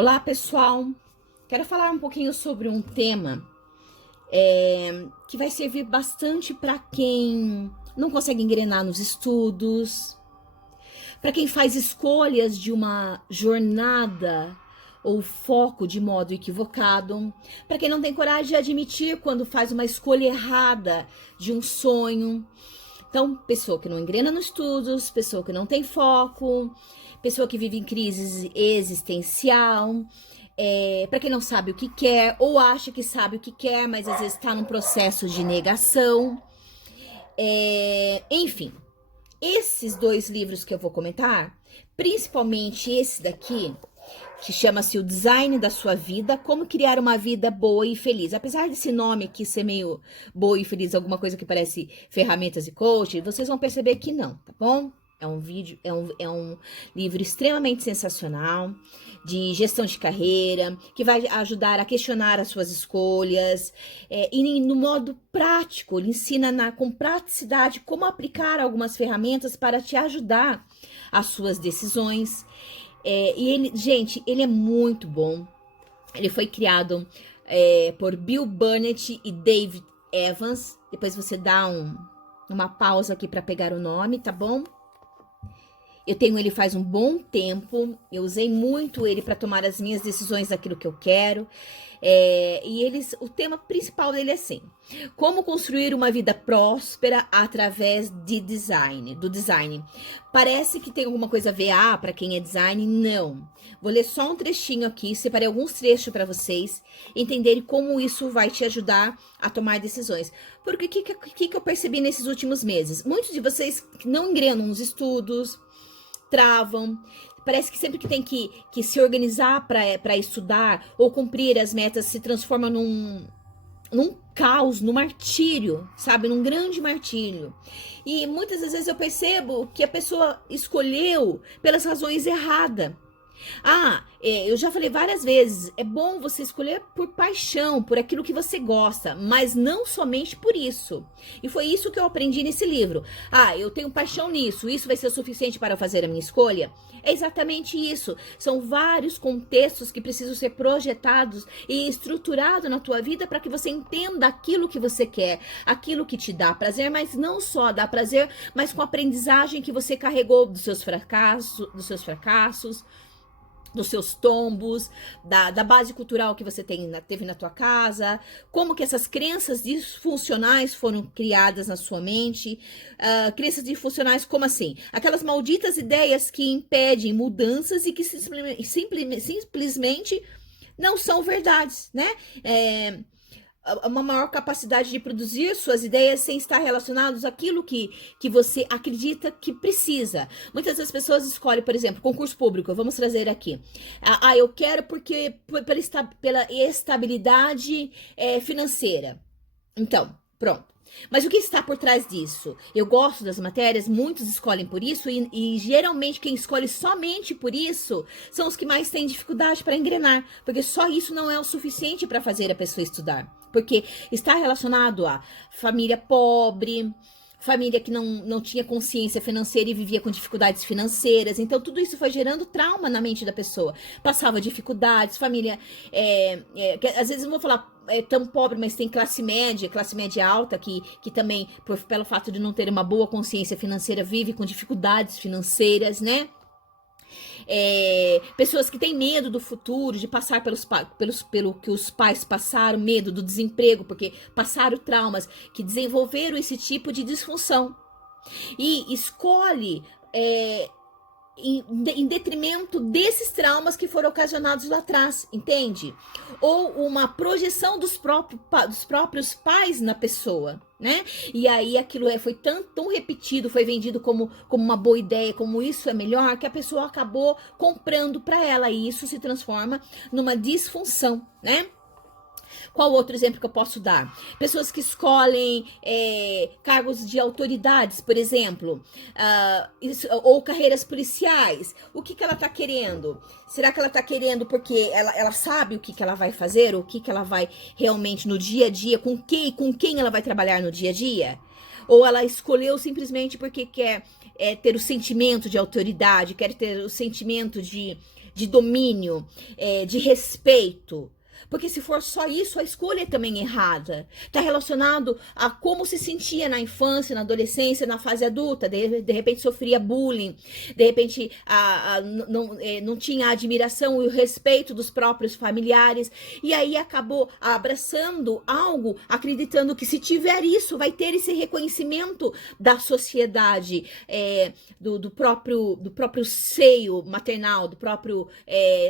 Olá, pessoal! Quero falar um pouquinho sobre um tema que vai servir bastante para quem não consegue engrenar nos estudos, para quem faz escolhas de uma jornada ou foco de modo equivocado, para quem não tem coragem de admitir quando faz uma escolha errada de um sonho. Então, pessoa que não engrena nos estudos, pessoa que não tem foco, pessoa que vive em crise existencial, para quem não sabe o que quer ou acha que sabe o que quer, mas às vezes está num processo de negação. Enfim, esses dois livros que eu vou comentar, principalmente esse daqui, que chama-se O Design da Sua Vida, Como Criar uma Vida Boa e Feliz. Apesar desse nome aqui ser meio boa e feliz, alguma coisa que parece ferramentas e coach, vocês vão perceber que não, tá bom? É um livro extremamente sensacional, de gestão de carreira, que vai ajudar a questionar as suas escolhas, e no modo prático, ele ensina com praticidade como aplicar algumas ferramentas para te ajudar às suas decisões. E ele, gente, ele é muito bom. Ele foi criado por Bill Burnett e David Evans. Depois você dá uma pausa aqui para pegar o nome, tá bom? Eu tenho ele faz um bom tempo, eu usei muito ele para tomar as minhas decisões daquilo que eu quero. O tema principal dele é assim: como construir uma vida próspera através do design. Parece que tem alguma coisa a ver para quem é design? Não. Vou ler só um trechinho aqui, separei alguns trechos para vocês entenderem como isso vai te ajudar a tomar decisões. Porque o que eu percebi nesses últimos meses? Muitos de vocês não engrenam nos estudos, travam, parece que sempre que tem que se organizar para estudar ou cumprir as metas se transforma num caos, num martírio, sabe? Num grande martírio. E muitas das vezes eu percebo que a pessoa escolheu pelas razões erradas. Eu já falei várias vezes, é bom você escolher por paixão, por aquilo que você gosta, mas não somente por isso. E foi isso que eu aprendi nesse livro. Eu tenho paixão nisso, isso vai ser o suficiente para fazer a minha escolha? É exatamente isso. São vários contextos que precisam ser projetados e estruturados na tua vida para que você entenda aquilo que você quer, aquilo que te dá prazer, mas não só dá prazer, mas com a aprendizagem que você carregou dos seus fracassos, dos seus tombos, da base cultural que você teve na tua casa, como que essas crenças disfuncionais foram criadas na sua mente. Crenças disfuncionais como assim? Aquelas malditas ideias que impedem mudanças e que simplesmente não são verdades, né? Uma maior capacidade de produzir suas ideias sem estar relacionados àquilo que você acredita que precisa. Muitas das pessoas escolhem, por exemplo, concurso público, vamos trazer aqui. Eu quero porque pela estabilidade financeira. Então, pronto. Mas o que está por trás disso? Eu gosto das matérias, muitos escolhem por isso e geralmente quem escolhe somente por isso são os que mais têm dificuldade para engrenar, porque só isso não é o suficiente para fazer a pessoa estudar, porque está relacionado a família pobre, família que não tinha consciência financeira e vivia com dificuldades financeiras. Então, tudo isso foi gerando trauma na mente da pessoa. Passava dificuldades, família... que, às vezes, não vou falar tão pobre, mas tem classe média alta, que também, pelo fato de não ter uma boa consciência financeira, vive com dificuldades financeiras, né? Pessoas que têm medo do futuro, de passar pelo que os pais passaram, medo do desemprego, porque passaram traumas, que desenvolveram esse tipo de disfunção. E escolhe em detrimento desses traumas que foram ocasionados lá atrás, entende? Ou uma projeção dos próprios pais na pessoa, né? E aí aquilo foi tão repetido, foi vendido como uma boa ideia, como isso é melhor, que a pessoa acabou comprando para ela, e isso se transforma numa disfunção, né? Qual outro exemplo que eu posso dar? Pessoas que escolhem cargos de autoridades, por exemplo, ou carreiras policiais. O que ela está querendo? Será que ela está querendo porque ela sabe o que ela vai fazer? O que ela vai realmente no dia a dia? Com quem ela vai trabalhar no dia a dia? Ou ela escolheu simplesmente porque quer ter o sentimento de autoridade, quer ter o sentimento de domínio, de respeito. Porque se for só isso, a escolha é também errada. Está relacionado a como se sentia na infância, na adolescência, na fase adulta. De repente sofria bullying, de repente não tinha a admiração e o respeito dos próprios familiares. E aí acabou abraçando algo, acreditando que se tiver isso, vai ter esse reconhecimento da sociedade, do próprio seio maternal, do próprio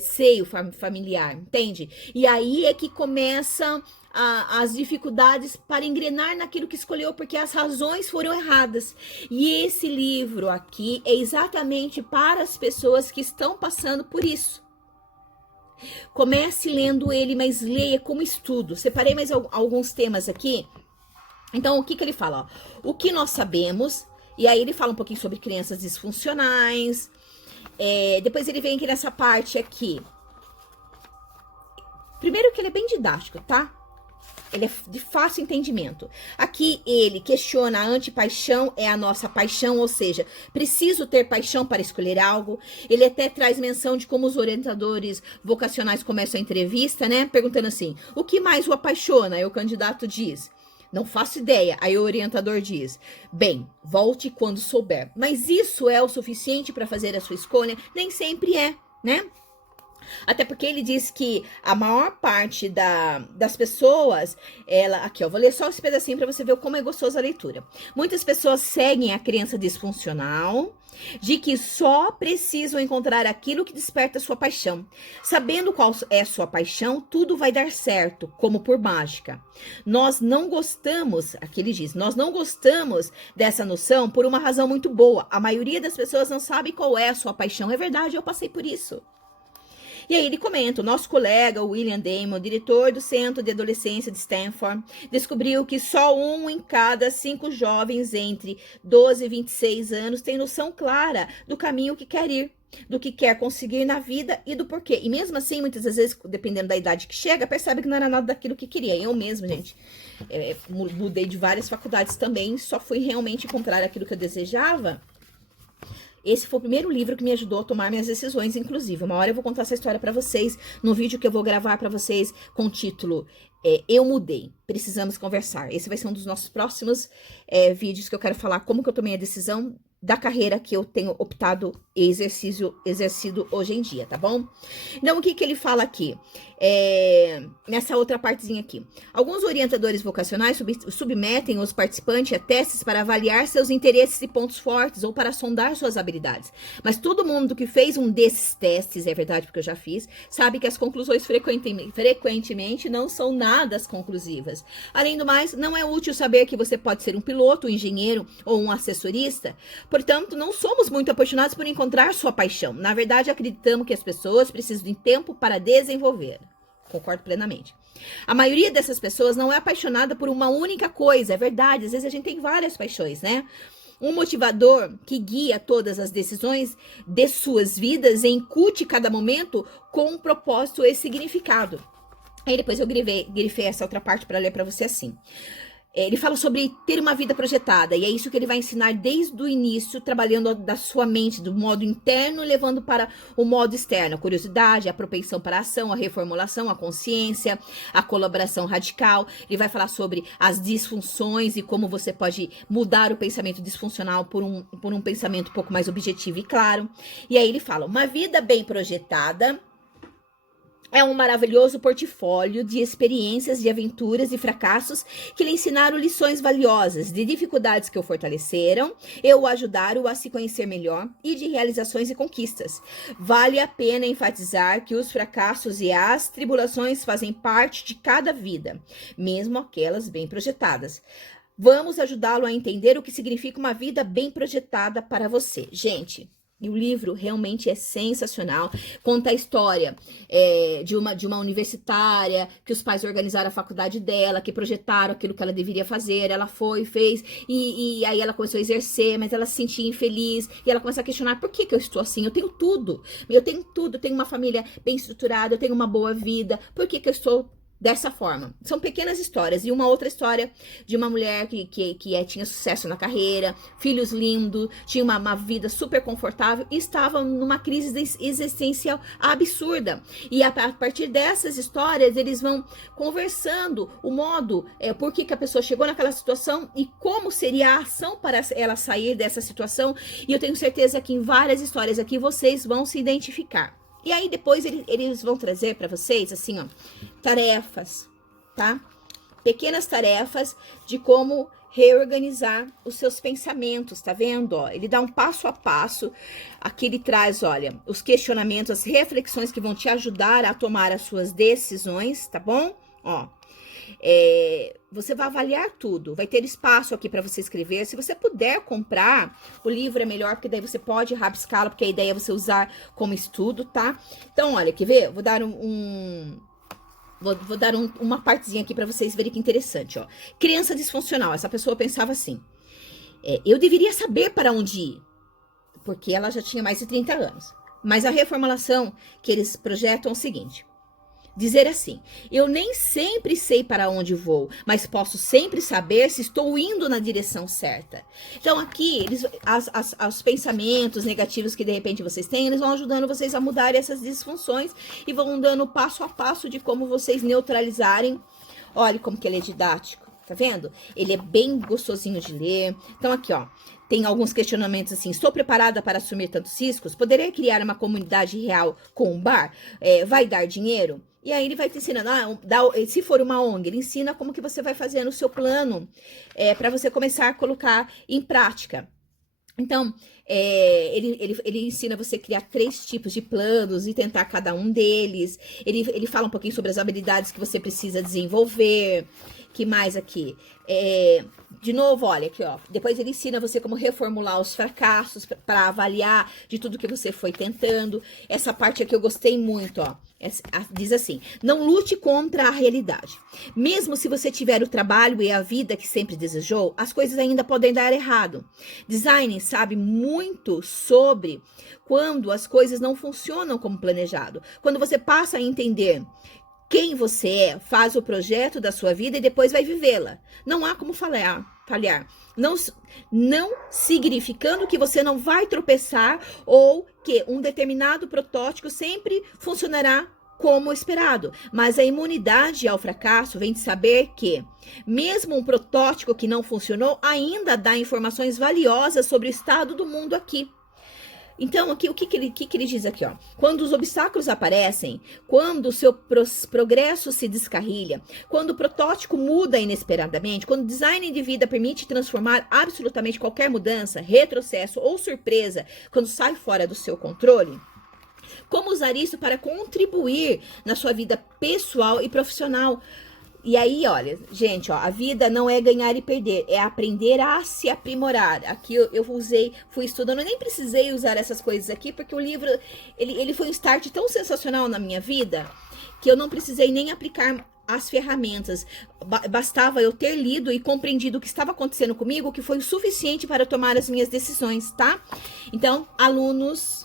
seio familiar, entende? E aí é que começam as dificuldades para engrenar naquilo que escolheu, porque as razões foram erradas. E esse livro aqui é exatamente para as pessoas que estão passando por isso. Comece lendo ele, mas leia como estudo. Separei mais alguns temas aqui. Então, o que ele fala? Ó, o que nós sabemos, e aí ele fala um pouquinho sobre crianças disfuncionais. Depois ele vem aqui nessa parte aqui. Primeiro que ele é bem didático, tá? Ele é de fácil entendimento. Aqui ele questiona a antipaixão é a nossa paixão, ou seja, preciso ter paixão para escolher algo. Ele até traz menção de como os orientadores vocacionais começam a entrevista, né? Perguntando assim, o que mais o apaixona? Aí o candidato diz, não faço ideia. Aí o orientador diz, bem, volte quando souber. Mas isso é o suficiente para fazer a sua escolha? Nem sempre é, né? Até porque ele diz que a maior parte das pessoas, aqui ó, vou ler só esse pedacinho para você ver como é gostosa a leitura. Muitas pessoas seguem a crença disfuncional de que só precisam encontrar aquilo que desperta sua paixão. Sabendo qual é sua paixão, tudo vai dar certo, como por mágica. Nós não gostamos, aqui ele diz, nós não gostamos dessa noção por uma razão muito boa. A maioria das pessoas não sabe qual é a sua paixão. É verdade, eu passei por isso. E aí ele comenta, o nosso colega William Damon, diretor do Centro de Adolescência de Stanford, descobriu que só 1 em cada 5 jovens entre 12 e 26 anos tem noção clara do caminho que quer ir, do que quer conseguir na vida e do porquê. E mesmo assim, muitas das vezes, dependendo da idade que chega, percebe que não era nada daquilo que queria. Eu mesma, gente, mudei de várias faculdades também, só fui realmente encontrar aquilo que eu desejava. Esse foi o primeiro livro que me ajudou a tomar minhas decisões, inclusive. Uma hora eu vou contar essa história pra vocês, no vídeo que eu vou gravar pra vocês, com o título Eu Mudei, Precisamos Conversar. Esse vai ser um dos nossos próximos vídeos que eu quero falar como que eu tomei a decisão da carreira que eu tenho optado e exercido hoje em dia, tá bom? Então, o que ele fala aqui? Nessa outra partezinha aqui. Alguns orientadores vocacionais submetem os participantes a testes para avaliar seus interesses e pontos fortes ou para sondar suas habilidades. Mas todo mundo que fez um desses testes, é verdade porque eu já fiz, sabe que as conclusões frequentemente não são nada conclusivas. Além do mais, não é útil saber que você pode ser um piloto, um engenheiro ou um assessorista. Portanto, não somos muito apaixonados por encontrar sua paixão. Na verdade, acreditamos que as pessoas precisam de tempo para desenvolver. Concordo plenamente. A maioria dessas pessoas não é apaixonada por uma única coisa. É verdade, às vezes a gente tem várias paixões, né? Um motivador que guia todas as decisões de suas vidas e incute cada momento com um propósito e significado. Aí depois eu grifei essa outra parte para ler para você assim. Ele fala sobre ter uma vida projetada, e é isso que ele vai ensinar desde o início, trabalhando da sua mente, do modo interno, levando para o modo externo. A curiosidade, a propensão para a ação, a reformulação, a consciência, a colaboração radical. Ele vai falar sobre as disfunções e como você pode mudar o pensamento disfuncional por um pensamento um pouco mais objetivo e claro. E aí ele fala, uma vida bem projetada é um maravilhoso portfólio de experiências, de aventuras e fracassos que lhe ensinaram lições valiosas, de dificuldades que o fortaleceram e o ajudaram a se conhecer melhor e de realizações e conquistas. Vale a pena enfatizar que os fracassos e as tribulações fazem parte de cada vida, mesmo aquelas bem projetadas. Vamos ajudá-lo a entender o que significa uma vida bem projetada para você. Gente, e o livro realmente é sensacional. Conta a história de uma universitária, que os pais organizaram a faculdade dela, que projetaram aquilo que ela deveria fazer. Ela foi, fez, e aí ela começou a exercer, mas ela se sentia infeliz. E ela começa a questionar, por que eu estou assim? Eu tenho tudo, eu tenho uma família bem estruturada, eu tenho uma boa vida. Por que eu estou dessa forma. São pequenas histórias. E uma outra história de uma mulher que tinha sucesso na carreira, filhos lindos, tinha uma vida super confortável e estava numa crise existencial absurda. E a partir dessas histórias, eles vão conversando o modo, por que a pessoa chegou naquela situação e como seria a ação para ela sair dessa situação. E eu tenho certeza que em várias histórias aqui vocês vão se identificar. E aí depois eles vão trazer para vocês, assim, ó, tarefas, tá? Pequenas tarefas de como reorganizar os seus pensamentos, tá vendo? Ó, ele dá um passo a passo. Aqui ele traz, olha, os questionamentos, as reflexões que vão te ajudar a tomar as suas decisões, tá bom? Ó, você vai avaliar tudo, vai ter espaço aqui para você escrever. Se você puder comprar, o livro é melhor, porque daí você pode rabiscá-lo, porque a ideia é você usar como estudo, tá? Então, olha, quer ver? Vou dar uma partezinha aqui para vocês verem que interessante, ó. Criança disfuncional, essa pessoa pensava assim, eu deveria saber para onde ir, porque ela já tinha mais de 30 anos. Mas a reformulação que eles projetam é o seguinte: dizer assim, eu nem sempre sei para onde vou, mas posso sempre saber se estou indo na direção certa. Então aqui, os pensamentos negativos que de repente vocês têm, eles vão ajudando vocês a mudar essas disfunções e vão dando passo a passo de como vocês neutralizarem. Olha como que ele é didático, tá vendo? Ele é bem gostosinho de ler. Então aqui, ó, tem alguns questionamentos assim: estou preparada para assumir tantos riscos? Poderia criar uma comunidade real com um bar? Vai dar dinheiro? E aí ele vai te ensinando, se for uma ONG, ele ensina como que você vai fazendo o seu plano para você começar a colocar em prática. Então, ele ensina você a criar 3 tipos de planos e tentar cada um deles. Ele fala um pouquinho sobre as habilidades que você precisa desenvolver. Que mais aqui? De novo, olha aqui, ó. Depois ele ensina você como reformular os fracassos para avaliar de tudo que você foi tentando. Essa parte aqui eu gostei muito, ó. Diz assim: não lute contra a realidade. Mesmo se você tiver o trabalho e a vida que sempre desejou, as coisas ainda podem dar errado. Design sabe muito sobre quando as coisas não funcionam como planejado. Quando você passa a entender quem você é, faz o projeto da sua vida e depois vai vivê-la. Não há como falhar. Não significando que você não vai tropeçar ou que um determinado protótipo sempre funcionará como esperado. Mas a imunidade ao fracasso vem de saber que, mesmo um protótipo que não funcionou, ainda dá informações valiosas sobre o estado do mundo aqui. Então, aqui, o que ele diz aqui, ó? Quando os obstáculos aparecem, quando o seu progresso se descarrilha, quando o protótipo muda inesperadamente, quando o design de vida permite transformar absolutamente qualquer mudança, retrocesso ou surpresa, quando sai fora do seu controle, como usar isso para contribuir na sua vida pessoal e profissional? E aí, olha, gente, ó, a vida não é ganhar e perder, é aprender a se aprimorar. Aqui eu fui estudando, eu nem precisei usar essas coisas aqui, porque o livro, ele foi um start tão sensacional na minha vida, que eu não precisei nem aplicar as ferramentas. Bastava eu ter lido e compreendido o que estava acontecendo comigo, que foi o suficiente para tomar as minhas decisões, tá? Então, alunos,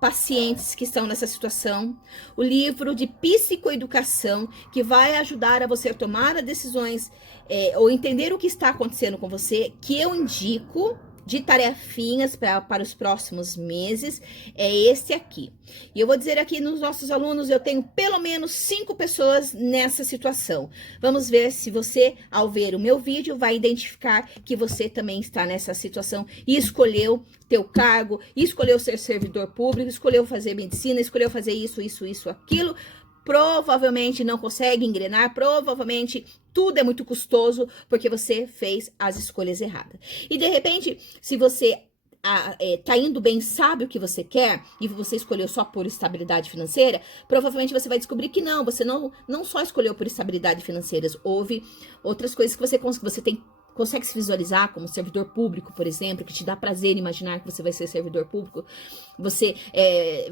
pacientes que estão nessa situação, o livro de psicoeducação que vai ajudar a você tomar as decisões ou entender o que está acontecendo com você, que eu indico de tarefinhas para os próximos meses, é esse aqui. E eu vou dizer aqui nos nossos alunos, eu tenho pelo menos 5 pessoas nessa situação. Vamos ver se você, ao ver o meu vídeo, vai identificar que você também está nessa situação e escolheu teu cargo, escolheu ser servidor público, escolheu fazer medicina, escolheu fazer isso, aquilo. Provavelmente não consegue engrenar, provavelmente tudo é muito custoso porque você fez as escolhas erradas. E de repente, se você tá indo bem, sabe o que você quer e você escolheu só por estabilidade financeira, provavelmente você vai descobrir que não, você não só escolheu por estabilidade financeira, houve outras coisas que você consegue se visualizar como servidor público, por exemplo, que te dá prazer imaginar que você vai ser servidor público. Você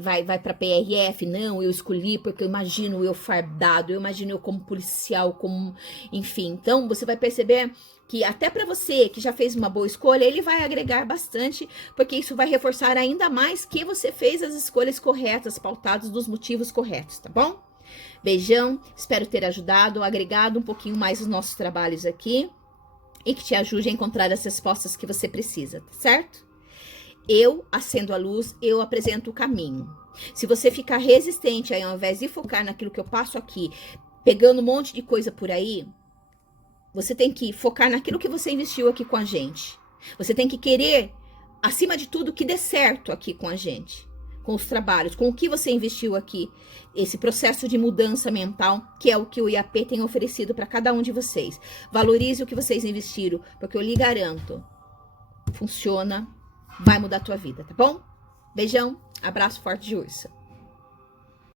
vai para PRF, não, eu escolhi porque eu imagino eu fardado, eu imagino eu como policial, como, enfim. Então, você vai perceber que até para você que já fez uma boa escolha, ele vai agregar bastante, porque isso vai reforçar ainda mais que você fez as escolhas corretas, pautadas dos motivos corretos, tá bom? Beijão, espero ter ajudado, agregado um pouquinho mais os nossos trabalhos aqui e que te ajude a encontrar as respostas que você precisa, tá certo? Eu acendo a luz, eu apresento o caminho. Se você ficar resistente aí, ao invés de focar naquilo que eu passo aqui, pegando um monte de coisa por aí, você tem que focar naquilo que você investiu aqui com a gente. Você tem que querer, acima de tudo, que dê certo aqui com a gente, com os trabalhos, com o que você investiu aqui, esse processo de mudança mental, que é o que o IAP tem oferecido para cada um de vocês. Valorize o que vocês investiram, porque eu lhe garanto, funciona, vai mudar a tua vida, tá bom? Beijão, abraço forte de ursa.